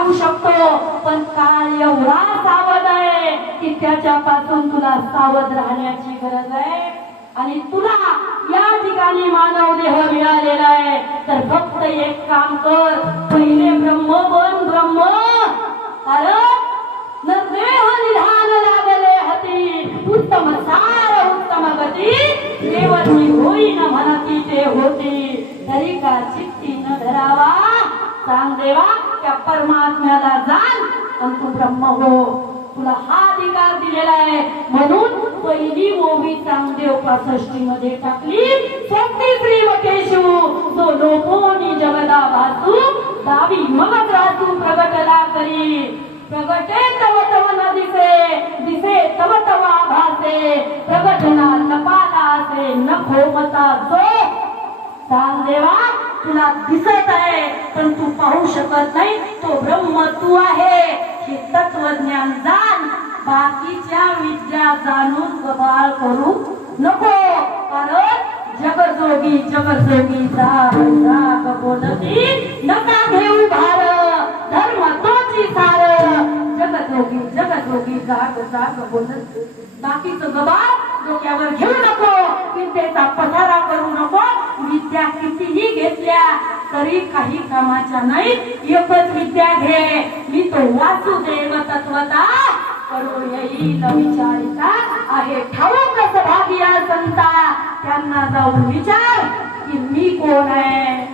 येऊ शकतो. पण काळ एवढा सावध आहे की त्याच्यापासून तुला सावध राहण्याची गरज आहे. आणि तुला या ठिकाणी मानव देह मिळालेला आहे. तर फक्त एक काम कर. पहिले ब्रह्म बन ब्रह्म. कारण नरदेह निधान लागले हती. उत्तम सार उत्तम गती. देवनी होईन म्हणती ते होती. तरी का चित्ती देवा त्या परमात्म्याला जाण. आणि तू ब्रह्म हो तुला हा अधिकार दिलेला आहे. म्हणून पहिली ओवी चांगदेव पासष्टी मध्ये टाकली. स्वप्नी श्री वकेशू जो लोकोनी जगदा भासू दावी मग रासू प्रगटला करी. प्रगटे तव तव न दिसे दिसे तव तव भासे प्रगटना तपाला असे नखो मता जो. चांगदेवा तुला दिसत आहे पण तू पाहू शकत नाही तो ब्रह्म तू आहे. हे तत्वज्ञान जाण बाकीच्या विद्या जाणून गबाळ करू नको. कारण जगजोगी जगजोगी जाग जाग बोलती नका घेऊ भार. धर्म तोची सार. जगजोगी जगजोगी जाग जाग बोलत. बाकीचं गबाळ डोक्यावर घेऊ नको. तरी काही कामाच्या नाही एकच विद्या घे. मी तो वासुदेव तत्वता. करू येईल विचारिता आहे ठाऊक सहभागी संता त्यांना जाऊन विचार की मी कोण आहे?